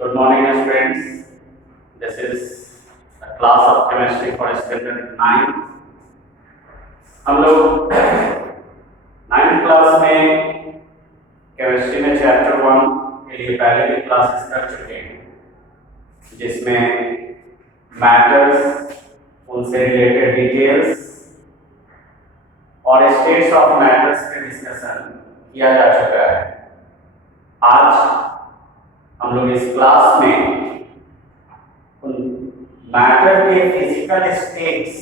Good morning, students. This is a class of chemistry for standard 9. हम लोग 9th class में chemistry में chapter 1 के लिए पहले भी क्लासेस कर चुके हैं, जिसमें मैटर्स, उनसे रिलेटेड डिटेल्स और स्टेट्स ऑफ मैटर्स पे डिस्कशन किया जा चुका है। आज हम लोग इस क्लास में उन मैटर के फिजिकल स्टेट्स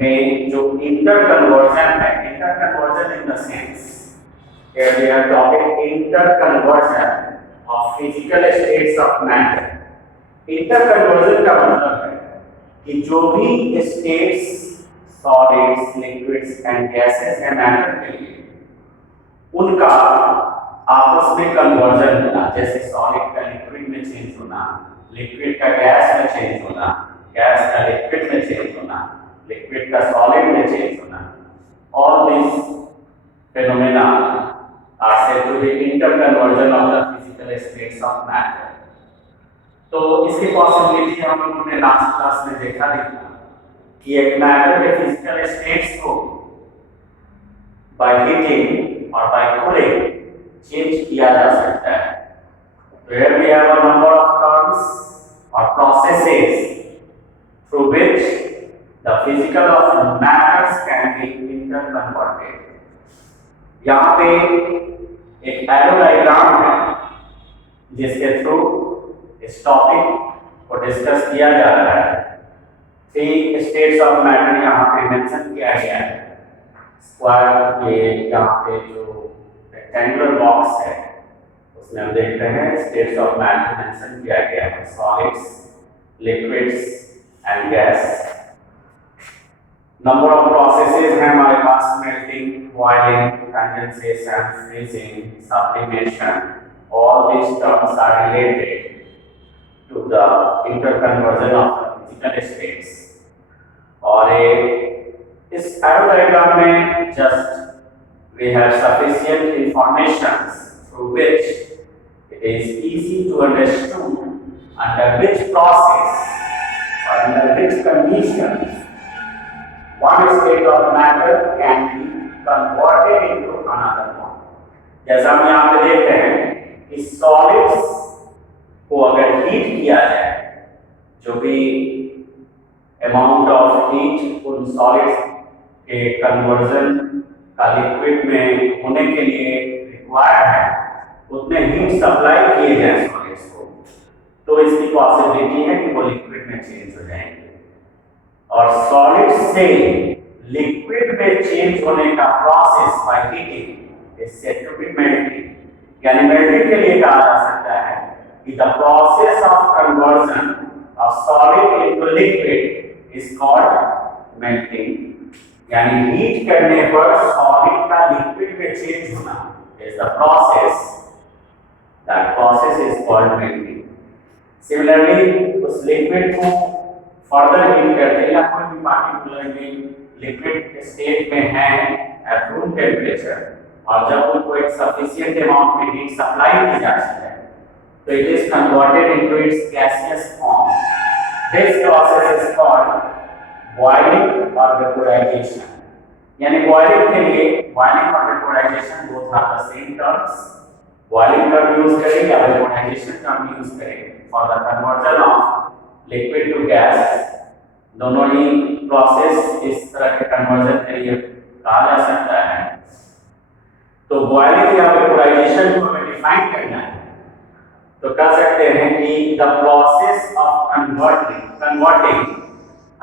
में जो इंटर कन्वर्जन है, interconversion in the sense we are topic interconversion of physical states of matter. Interconversion का मतलब है कि जो भी states solids, liquids and gases है मैटर के लिए, उनका आपस में कन्वर्जन होना, जैसे सॉलिड का लिक्विड में चेंज होना, लिक्विड का गैस में चेंज होना, गैस का लिक्विड में चेंज होना, लिक्विड का सॉलिड में चेंज होना, all this phenomena are said to be interconversion of the physical states of matter. तो इसकी पॉसिबिलिटी हम लोगों ने लास्ट क्लास में देखा कि एक मैटर के फिजिकल स्टेट्स को बाय हीटिंग और बाय कूलिंग चेंज किया जा सकता है। तो here we have a number of terms or processes through which the physical of matters can be interconverted। यहाँ पे एक एरो डायग्राम है जिसके थ्रू इस टॉपिक को डिस्कस किया जा रहा है। 3 स्टेट्स ऑफ मैटर यहाँ पे मेंशन किया गया है। स्क्वायर के यहाँ पे जो रेक्टेंगुलर बॉक्स है उसमें हम देख रहे हैं स्टेट्स ऑफ मैटर मेंशन किया गया है, solids, liquids and gas. Number of processes हैं हमारे पास, melting, boiling, condensation, freezing, sublimation. All these terms are related to the interconversion of the physical states। और इस एरो डायग्राम में just we have sufficient information through which it is easy to understand under which process or under which conditions one state of matter can be converted into another one। जैसा हम यहाँ पे देख रहे हैं कि solids को अगर हीट किया जाए, जो भी अमाउंट ऑफ हीट उन सॉलिड्स के कन्वर्जन का लिक्विड में होने के लिए रिक्वायर्ड है, उतने हीट सप्लाई किए जाए सॉलिड्स को, तो इसकी पॉसिबिलिटी है कि वो लिक्विड में चेंज हो जाएंगे। और सॉलिड से लिक्विड में चेंज होने का process by heating is said to be melting. यानी मेल्टिंग के लिए कहा जा सकता है कि the process of conversion of solid into liquid is called melting. यानी हीट करने पर सॉलिड का लिक्विड में चेंज होना is the process, that process is called melting. Similarly उस लिक्विड को फर्दर हीट करते या कोई भी पार्टिकुलरली लिक्विड स्टेट में है एट रूम टेम्परेचर, और जब उनको एक सफिशिएंट अमाउंट में हीट सप्लाई की जाती है तो it is converted into its gaseous form. This process is called boiling और वेपोराइजेशन। यानी बॉइलिंग के लिए बॉइलिंग और vaporisation both are the same terms. Boiling term use करें या वेपोराइजेशन टर्म यूज करें for the conversion of liquid to gas, दोनों ही प्रोसेस इस तरह के कन्वर्जन के लिए कहा जा सकता है। तो बॉइलिंग या वेपोराइजेशन को हमें डिफाइन करना है तो कह सकते हैं कि the process of converting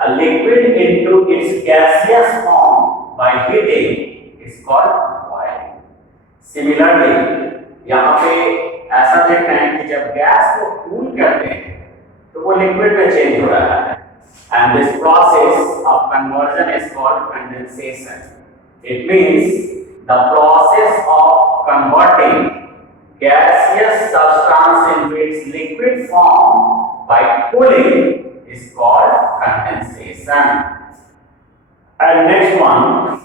a liquid into its gaseous form by heating is called boiling। Similarly, यहाँ पे ऐसा देख रहे हैं कि जब गैस को कूल करते हैं तो वो लिक्विड में चेंज हो रहा है, and this process of conversion is called condensation। It means the process of converting gaseous substance into its liquid form by cooling is called condensation। And next one,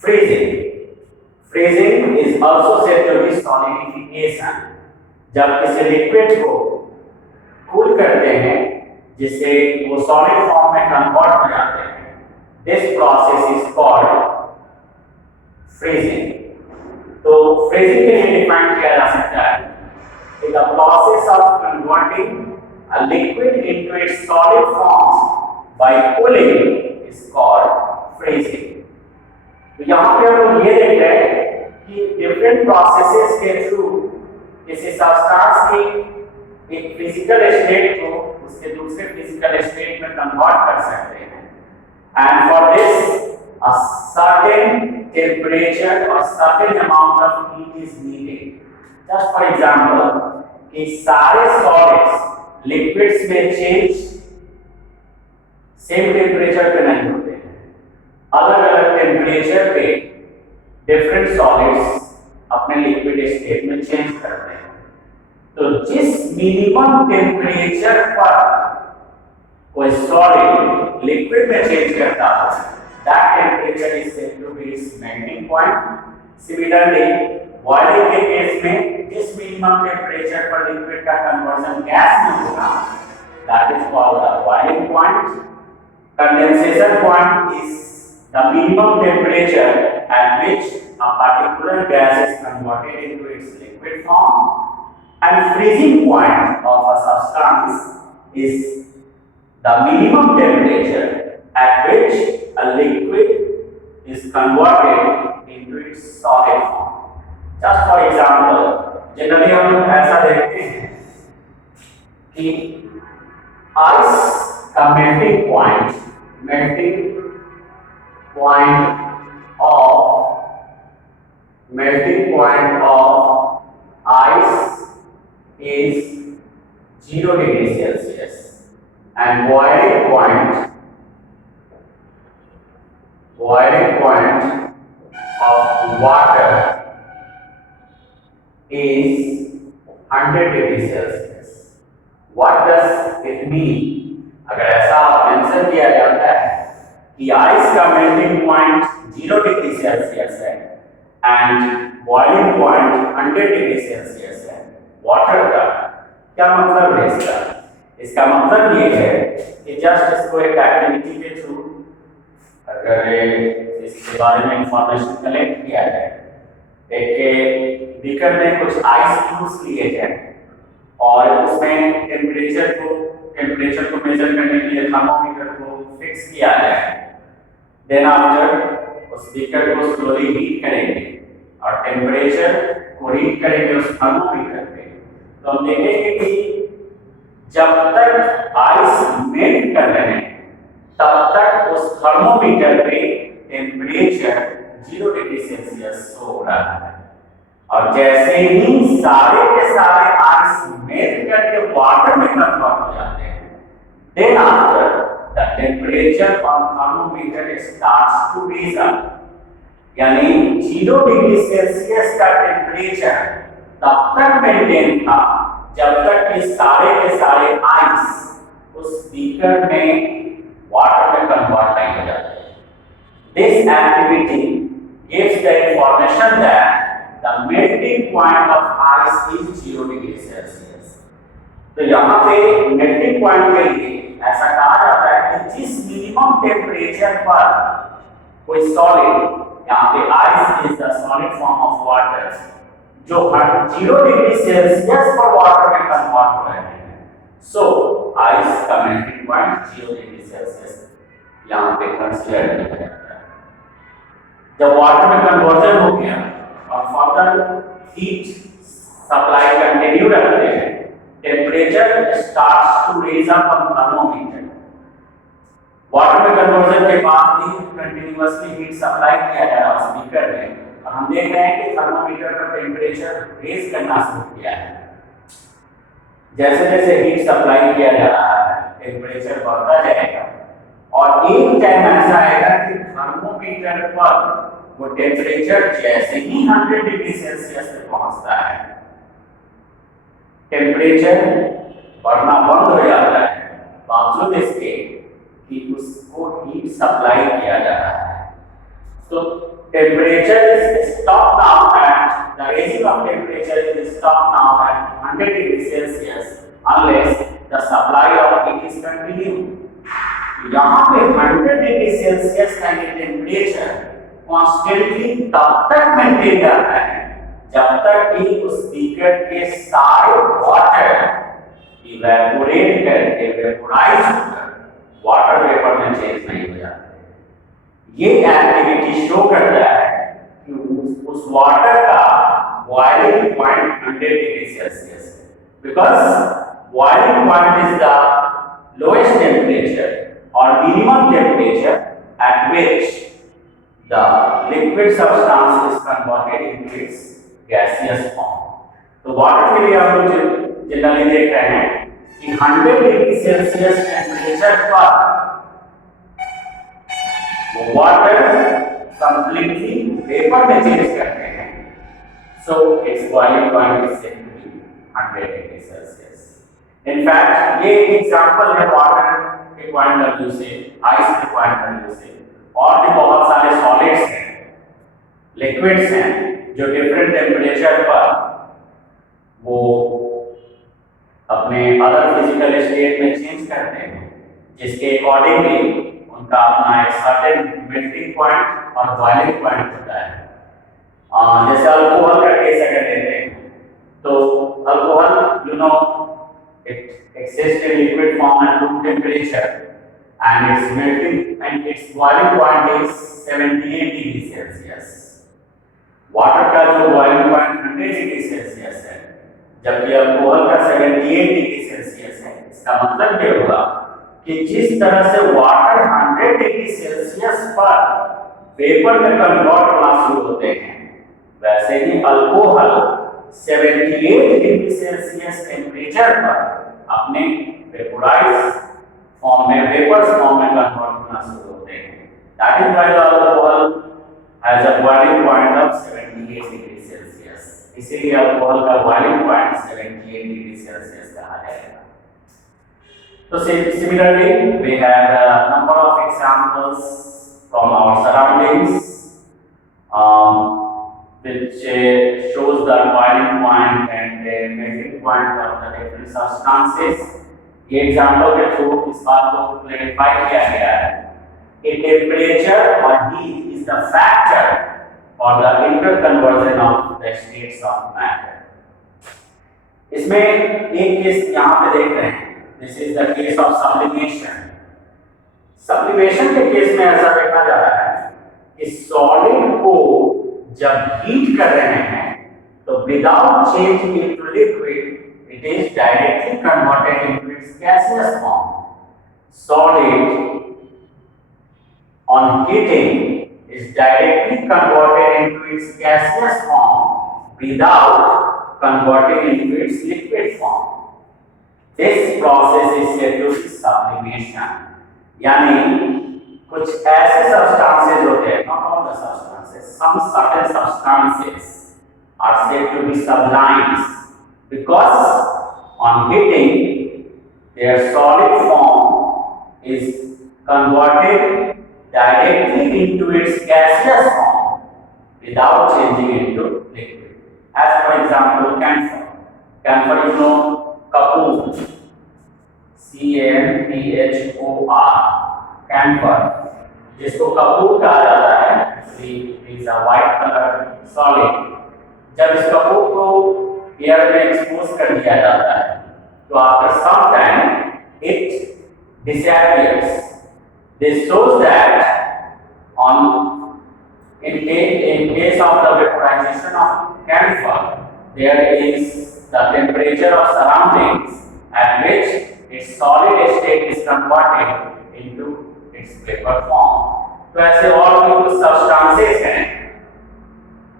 freezing। Freezing is also said to be solidification। जब किसी liquid को cool करते हैं जिससे वो solid form में convert हो जाते हैं, this process is called freezing. तो फ्रीजिंग के लिए डिफाइन किया जा सकता है कि the process of converting a liquid into its solid form by cooling is called freezing. तो यहाँ पे हम ये देख रहे हैं कि डिफरेंट प्रोसेसेस के थ्रू किसी सब्सटेंस की एक फिजिकल स्टेट को उसके दूसरे फिजिकल स्टेट में कन्वर्ट कर सकते हैं, and for this a certain temperature or certain amount of heat is needed. Just for example, कि सारे solids liquids में change same temperature पे नहीं होते हैं, अलग अलग temperature पे different solids अपने liquid state में change करते हैं। तो जिस minimum temperature पर कोई solid liquid में change करता है, that temperature is said to be its melting point. Similarly, boiling के केस में जिस minimum temperature पर liquid का conversion gas में होगा, that is called the boiling point. Condensation point is the minimum temperature at which a particular gas is converted into its liquid form. And freezing point of a substance is the minimum temperature at which a liquid is converted into its solid form. Just for example, generally हम लोग ऐसा देखते हैं कि ice का melting point of ice is 0 degree Celsius, and boiling point of water is 100 degree Celsius. What does it mean? अगर ऐसा mention किया जाता है कि आइस का मेल्टिंग पॉइंट 0 डिग्री सेल्सियस है and boiling point 100 degree Celsius है वाटर का, क्या मतलब है इसका? इसका मतलब ये है कि जस्ट इसको एक एक्टिविटी के थ्रू अगर इसके बारे में इंफॉर्मेशन कलेक्ट किया जाए, एक बीकर में कुछ आइस क्यूब्स लिए जाए और उसमें टेम्परेचर को मेजर करने के लिए थर्मोमीटर को फिक्स किया जाए, देन आफ्टर उस बीकर को स्लोली हीट करेंगे और टेम्परेचर को रीड करेंगे उस थर्मोमीटर पे, तो हम देखेंगे कि जब तक आइस मेल्ट कर रहे हैं तब तक उस थर्मोमीटर पे टेम्परेचर 0 डिग्री सेल्सियस हो रहा है, और जैसे ही सारे के सारे आइस मेल्ट करके वाटर में कन्वर्ट हो जाते हैं, then after the temperature on thermometer starts to raise up, यानी 0 डिग्री सेल्सियस का टेम्परेचर तब तक मेंटेन था जब तक कि सारे के सारे आइस उस बीकर में वाटर में कन्वर्ट नहीं हो जाते। This activity gives the information that the melting point of ice is 0 degree Celsius. तो यहाँ पे melting point के लिए ऐसा कहा जाता है कि जिस मिनिमम टेम्परेचर पर कोई सॉलिड, यहाँ पे ice is the solid form of water, जो 0 डिग्री सेल्सियस पर वाटर में कन्वर्ट हो रहे हैं, so ice का melting point 0 डिग्री सेल्सियस यहाँ पे कंसीडर किया जाता है। जब वाटर में कन्वर्जन हो गया और फर्दर हीट सप्लाई कंटिन्यू रखते हैं, temperature starts to raise up on thermometer. Water में कन्वर्जन के बाद भी कंटिन्यूअसली हीट सप्लाई किया जा रहा है उस बीकर में, और हम देख रहे हैं कि थर्मोमीटर का टेम्परेचर रेज करना शुरू किया है। जैसे जैसे हीट सप्लाई किया जा रहा है टेम्परेचर बढ़ता जाएगा, और एक टाइम ऐसा आएगा कि थर्मोमीटर पर वो टेम्परेचर जैसे ही 100 डिग्री सेल्सियस पे पहुंचता है, टेम्परेचर बढ़ना बंद हो जाता है, बावजूद इसके कि उसको हीट सप्लाई किया जा रहा है। तो temperature is stop now at the the raising of temperature is stopped now at 100 degrees Celsius unless the supply of heat is continued. यहाँ पे 100 डिग्री सेल्सियस का ये टेम्परेचर कॉन्स्टेंटली तब तक मेंटेन रहता है जब तक कि उस बीकर के सारे वाटर इवेपोरेट करके वेपोराइज होकर वाटर वेपर में चेंज नहीं हो जाते। ये एक्टिविटी शो करता है कि उस वाटर का बॉइलिंग पॉइंट 100 डिग्री सेल्सियस है, because boiling point is the lowest temperature or minimum temperature at which the liquid substance is converted into its gaseous form. तो वाटर के लिए हम लोग जनरली देख रहे हैं कि 100 डिग्री सेल्सियस टेम्परेचर पर वाटर कंप्लीटली वेपर में चेंज करते हैं, so its boiling point is said to be 100 degree Celsius. In fact, ये एक एग्जांपल है वाटर के पॉइंट ऑफ व्यू से, आइस के पॉइंट ऑफ व्यू से, और भी बहुत सारे सॉलिड्स हैं, लिक्विड्स हैं जो डिफरेंट टेम्परेचर पर वो अपने अदर फिजिकल स्टेट में चेंज करते हैं, जिसके अकॉर्डिंगली उनका अपना एक सर्टेन मेल्टिंग पॉइंट और बॉइलिंग पॉइंट होता है। जैसे अल्कोहल का केस अगर लेते हैं तो alcohol you know it exists in liquid form at room temperature and its melting and its boiling point is 78 degrees Celsius. Water का जो boiling point 100 डिग्री सेल्सियस है, जबकि अल्कोहल का 78 डिग्री सेल्सियस है। इसका मतलब ये होगा कि जिस तरह से वाटर 100 डिग्री सेल्सियस पर वेपर में कन्वर्ट होना शुरू होते हैं, वैसे ही अल्कोहल 78 डिग्री सेल्सियस टेम्परेचर पर अपने वेपोराइज फॉर्म में वेपर्स फॉर्म में कन्वर्ट होना शुरू होते हैं। That is why the alcohol has a boiling point of 78 degree Celsius. इसीलिए अल्कोहल का बॉइलिंग पॉइंट 78 डिग्री सेल्सियस कहा जाएगा। तो similarly we have a number of examples from our surroundings which shows the boiling point and the melting point of the different substances. ये example के through इस बात को क्लैरिफाई किया गया है कि टेम्परेचर और heat is the factor for the interconversion of the states of matter. इसमें एक केस यहाँ पे देख रहे हैं, this is the case of sublimation. Sublimation के केस में ऐसा देखा जा रहा है कि सॉलिड को जब हीट कर रहे हैं तो without changing into liquid it is directly converted into its gaseous form. Solid on heating is directly converted into its gaseous form without converting into its liquid form. This process is said to be sublimation. यानी कुछ ऐसे substances होते हैं, not all the substances, some certain substances are said to be sublimes because on heating their solid form is converted directly into its gaseous form without changing into liquid. As for example, camphor. Camphor you know kapoor, CAMPHOR, camphor, जिसको कपूर कहा जाता है। is a white color solid. जब इस कपूर को air में expose कर दिया जाता है तो after some time it disappears. This shows that in case of the vaporization of camphor, there is the temperature of surroundings at which its solid state is converted into its vapor form. तो ऐसे और भी कुछ substances हैं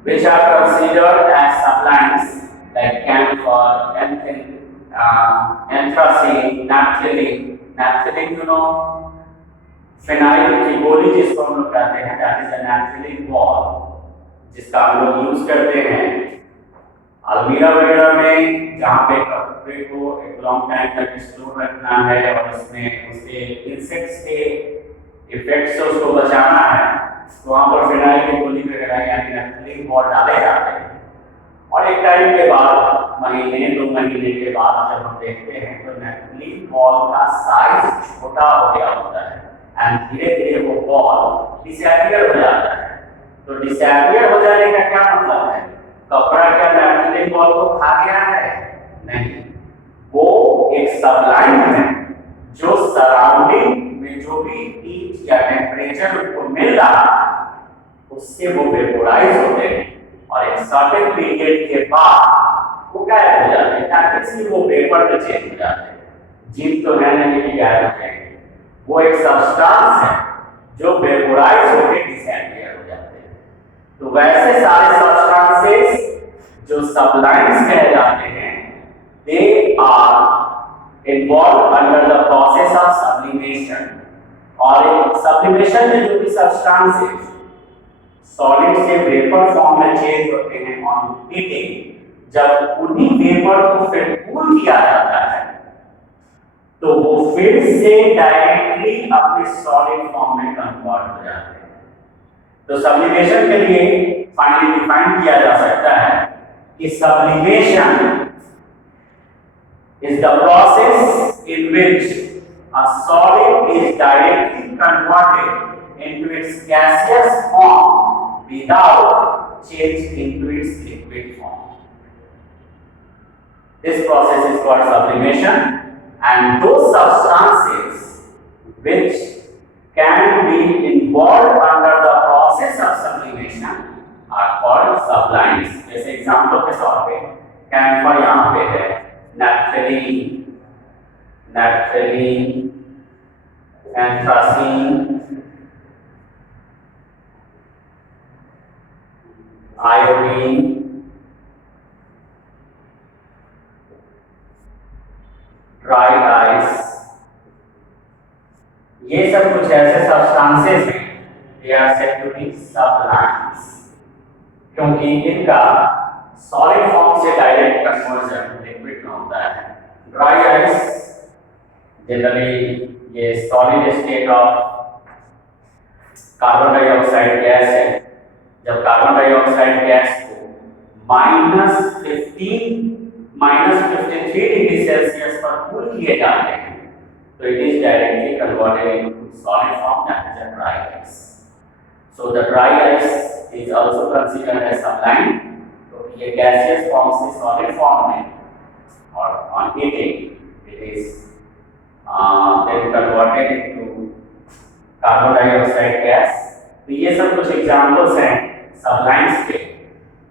which are considered as sublimes like camphor, anthracene, naphthalene. Naphthalene you know phenyl की गोली जिसको हम लोग कहते हैं, दैट इज अ नैप्थेलिन बॉल, जिसका हम लोग यूज करते हैं अलमीरा वगैरह में, जहाँ पे कपड़े को एक लॉन्ग टाइम तक स्टोर रखना है और उसमें उसके इंसेक्ट्स के इफेक्ट से उसको बचाना है, तो वहाँ पर फिनाइल की गोली वगैरह यानी नैप्थेलिन बॉल डाले जाते हैं। और एक टाइम के बाद महीने 2 महीने के बाद जब हम देखते हैं तो नेचुरली बॉल का साइज छोटा हो गया होता है एंड धीरे धीरे वो बॉल डिसअपियर हो जाता है। तो डिसअपियर हो जाने का क्या मतलब है? कपड़ा क्या नेचुरली बॉल को खा गया है? नहीं, वो एक सबलाइन है जो सराउंडिंग में जो भी हीट या टेम्परेचर उसको मिल रहा है उससे वो वेपोराइज होते हैं और एक सर्टेन पीरियड के बाद वो गायब हो जाते हैं। टैक्टिकली वो वेपर में चेंज हो जाते हैं। जीव तो है नहीं कि गायब हो जाएंगे, वो एक सब्सटेंस है जो वेपोराइज होकर डिसअपियर हो जाते हैं। तो वैसे सारे सब्सटेंसेस जो सबलाइन्स कहे जाते हैं they are involved under the process of sublimation। और सबलिमेशन में जो भी सब्सटेंसेस सॉलिड से वेपर फॉर्म में चेंज होते हैं ऑन हीटिंग, जब उन्हीं वेपर को फिर कूल किया जाता है तो वो फिर से डायरेक्टली अपने सॉलिड फॉर्म में कन्वर्ट हो जाते हैं। तो सब्लिमेशन के लिए फाइनली डिफाइन किया जा सकता है कि sublimation is the process in which a solid is directly converted into its gaseous form without change into its liquid form. This process is called sublimation, and those substances which can be involved under the process of sublimation are called sublimes। जैसे example के तौर पे camphor यहाँ पे है, naphthalene, anthracene, iodine, dry ice, ये सब कुछ ऐसे सब्सटेंसेस हैं, they are said to be sublimes, क्योंकि इनका सॉलिड फॉर्म से डायरेक्ट कन्वर्जन लिक्विड में होता है। ड्राई आइस जनरली ये solid state of carbon dioxide gas है। जब कार्बन डाइऑक्साइड गैस को -53 डिग्री सेल्सियस पर कूल किए जाते हैं तो it is directly converted into solid form, that is a dry ice. So the dry ice is also considered as sublime. ये gaseous form से सॉलिड फॉर्म में और on heating it is then converted into carbon dioxide gas. तो ये सब कुछ examples हैं सबलाइन्स के।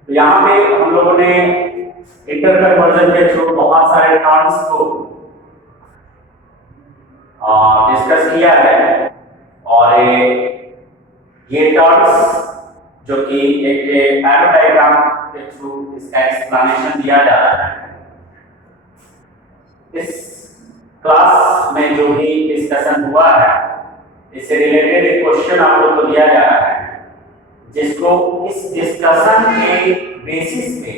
तो यहाँ पे हम लोगों ने इंटरकन्वर्जन के थ्रू बहुत सारे टर्म्स को डिस्कस किया है और ये टर्म्स जो कि एक एरो डायग्राम के थ्रू इसका एक्सप्लेनेशन दिया जा रहा है। इस क्लास में जो भी डिस्कशन हुआ है इससे रिलेटेड एक क्वेश्चन आप लोग को दिया जा रहा है जिसको इस डिस्कशन के बेसिस पे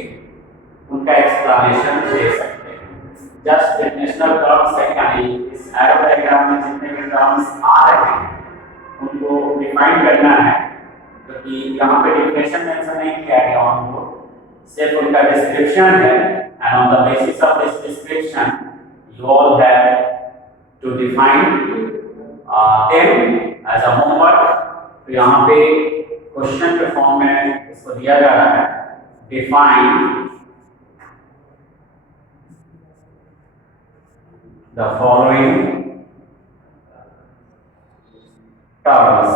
उनका एक्सप्लेनेशन दे सकते हैं। जस्ट डेफिनेशनल टर्म्स है, यानी इस एरो डायग्राम में जितने भी टर्म्स आ रहे हैं उनको डिफाइन करना है, क्योंकि यहाँ पे डिफिनेशन मेंशन नहीं किया गया उनको, सिर्फ उनका डिस्क्रिप्शन है and on the basis of this description you all have to define them as a homework. तो यहाँ पे क्वेश्चन के फॉर्म में इसको दिया जा रहा है, define the following terms.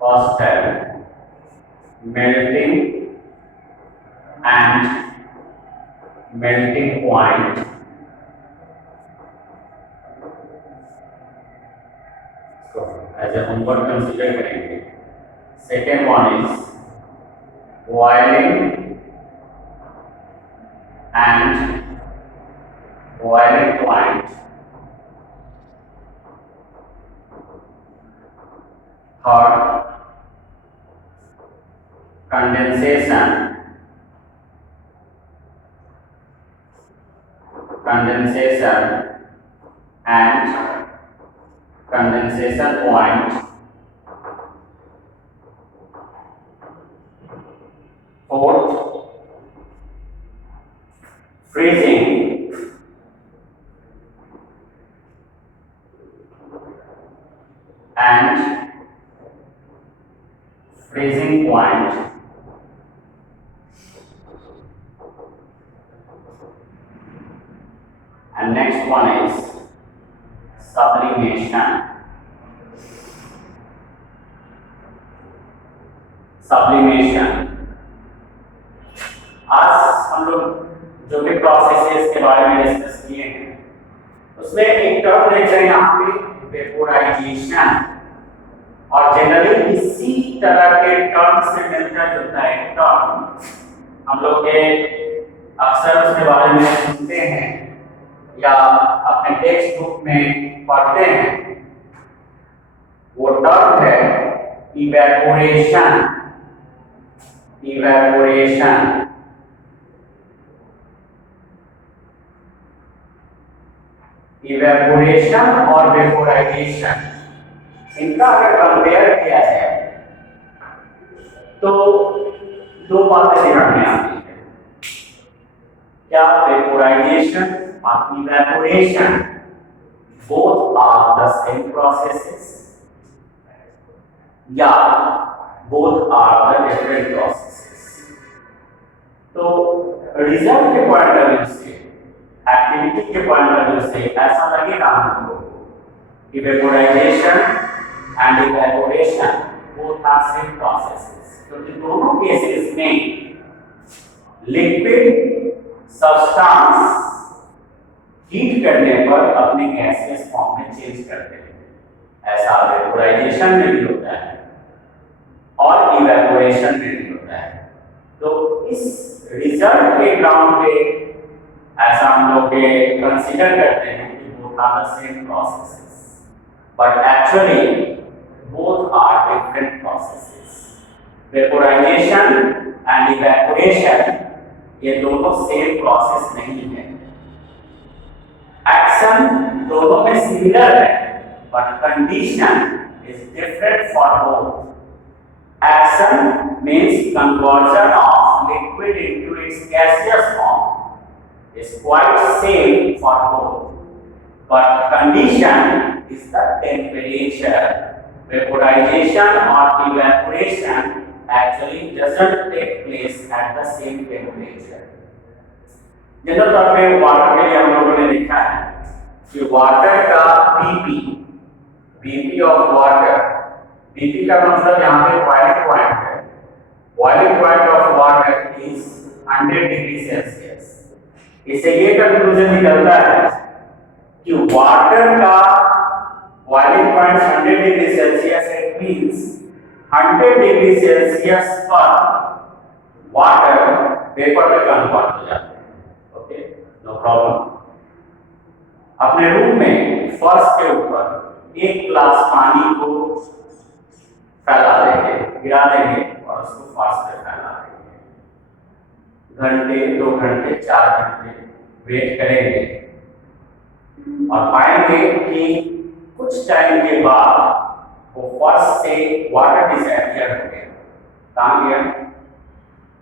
First term, melting and melting point, so as a homework consider करेंगे। Second one is boiling and boiling point। Third, condensation and condensation point। Fourth, freezing and freezing point. And next one is sublimation. Sublimation. आज हम लोग जो भी processes के बारे में discuss किए हैं उसमें एक टर्म देख रहे हैं यहाँ पे वेपोराइजेशन, और जनरली इसी तरह के टर्म से मिलता जुलता एक टर्म हम लोग के अक्सर उसके बारे में सुनते हैं या अपने टेक्स्ट बुक में पढ़ते हैं। वो टर्म है इवेपोरेशन। इवेपोरेशन इवेपोरेशन और वेपोराइजेशन, इनका अगर कंपेयर किया जाए तो दो बातें ध्यान में आती है। क्या वेपोराइजेशन और evaporation both are the same processes या both are the different processes? तो रिजल्ट के पॉइंट ऑफ व्यू से, एक्टिविटी के पॉइंट ऑफ व्यू से ऐसा लगेगा हमको कि vaporisation and evaporation both are same processes, क्योंकि दोनों केसेस में लिक्विड सब्सटेंस हीट करने पर अपने गैसियस फॉर्म में चेंज करते हैं। ऐसा वेपोराइजेशन में भी होता है और इवेपोरेशन में भी होता है। तो इस रिजल्ट के ग्राउंड पे ऐसा हम लोग कंसीडर करते हैं कि both are the same processes, but actually both are different processes. Vaporisation and evaporation ये दोनों सेम प्रोसेस नहीं है। एक्शन दोनों में सिमिलर है, but condition is different for both. Action means conversion of liquid into its gaseous form is quite same for both, but condition is the temperature. Vaporization or evaporation actually doesn't take place at the same temperature. General तौर पे water के लिए हम लोगों ने देखा है कि वाटर का बीपी ऑफ वाटर, बीपी का मतलब यहाँ पे बॉइलिंग पॉइंट है। Boiling point of water is 100 degree Celsius. इससे ये कंक्लूजन निकलता है कि वाटर का बॉइलिंग पॉइंट 100 डिग्री सेल्सियस है, इट मींस 100 डिग्री सेल्सियस पर वाटर वेपर में कन्वर्ट हो जाता है। Okay, no problem. अपने रूम में फर्श के ऊपर एक ग्लास पानी को फैला देंगे, गिरा देंगे और उसको फर्श पे फैला देंगे। घंटे, 2 घंटे, 4 घंटे वेट करेंगे और पाएंगे कि कुछ टाइम के बाद वो फर्श से वाटर डिसअपियर हो गया। कहाँ गया?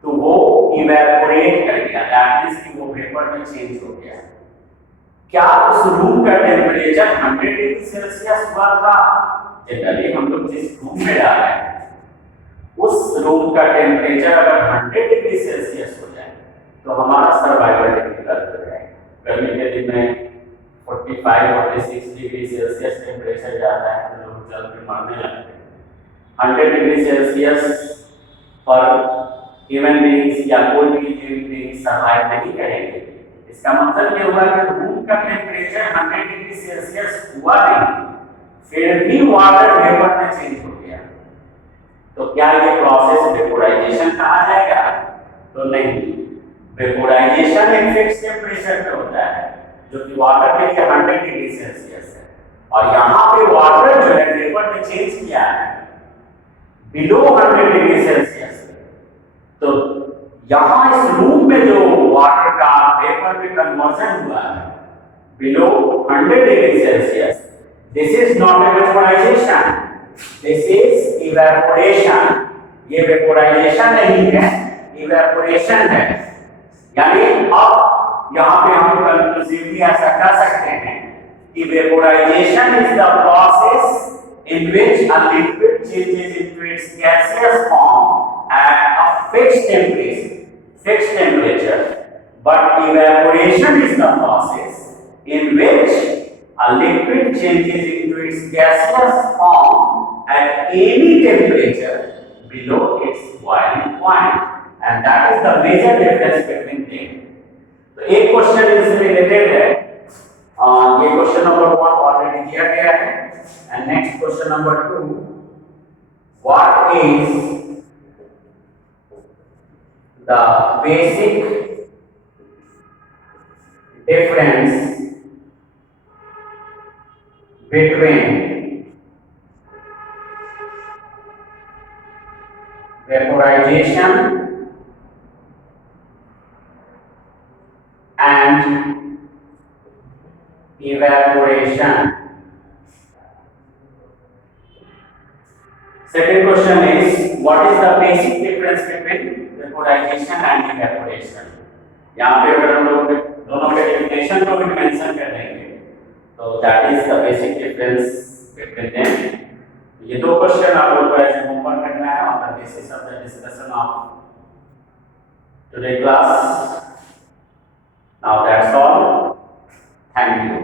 तो वो इवेपोरेट कर गया, दैट मींस कि वो वेपर में चेंज हो गया। क्या उस रूम का टेम्परेचर 100 डिग्री सेल्सियस हुआ था? जनरली हम लोग जिस रूम में जा रहे हैं उस रूम का टेम्परेचर अगर 100 डिग्री सेल्सियस हो जाए तो हमारा सर्वाइवल डिफिकल्ट हो जाएगा। गर्मी के दिन में 45-46 डिग्री सेल्सियस टेम्परेचर जाता है तो लोग जल के मरने लगते हैं। 100 डिग्री सेल्सियस पर ह्यूमन बीइंग्स या कोई भी लिविंग बीइंग सर्वाइव नहीं करेंगे। इसका मतलब ये हुआ कि रूम का टेम्परेचर 100 डिग्री सेल्सियस हुआ नहीं, फिर भी वाटर वेपर में चेंज हो गया। तो क्या ये प्रोसेस वेपोराइजेशन कहा जाएगा? तो नहीं। वेपोराइजेशन एक फिक्स टेम्परेचर पे होता है जो कि वाटर के लिए 100 डिग्री सेल्सियस है, और यहाँ पे वाटर जो है वेपर में चेंज किया है बिलो 100 डिग्री सेल्सियस। तो यहाँ इस रूम में जो वाटर का वेपर में कन्वर्जन हुआ है below 100 degree Celsius, this is not a vaporization, this is evaporation। ये vaporization नहीं है, इवेपोरेशन है। यानी अब यहाँ पे हम कंक्लूसिवली ऐसा कह सकते हैं कि vaporisation is the process in which a liquid changes into its gaseous form at a fixed temperature. But evaporation is the process in which a liquid changes into its gaseous form at any temperature below its boiling point, and that is the major difference between them. तो एक question इससे related है, ये question number 1 already दिया गया है। And next question number 2, what is the basic difference between vaporization and evaporation? Second question is, what is the basic difference between vaporization and evaporation? यहाँ पे अगर हम लोग दोनों के definition को भी mention कर देंगे, तो that is the basic difference between them. ये दो क्वेश्चन आप लोग को ऐसे होमवर्क करना है on the basis of the discussion of today class. Now that's all. Thank you.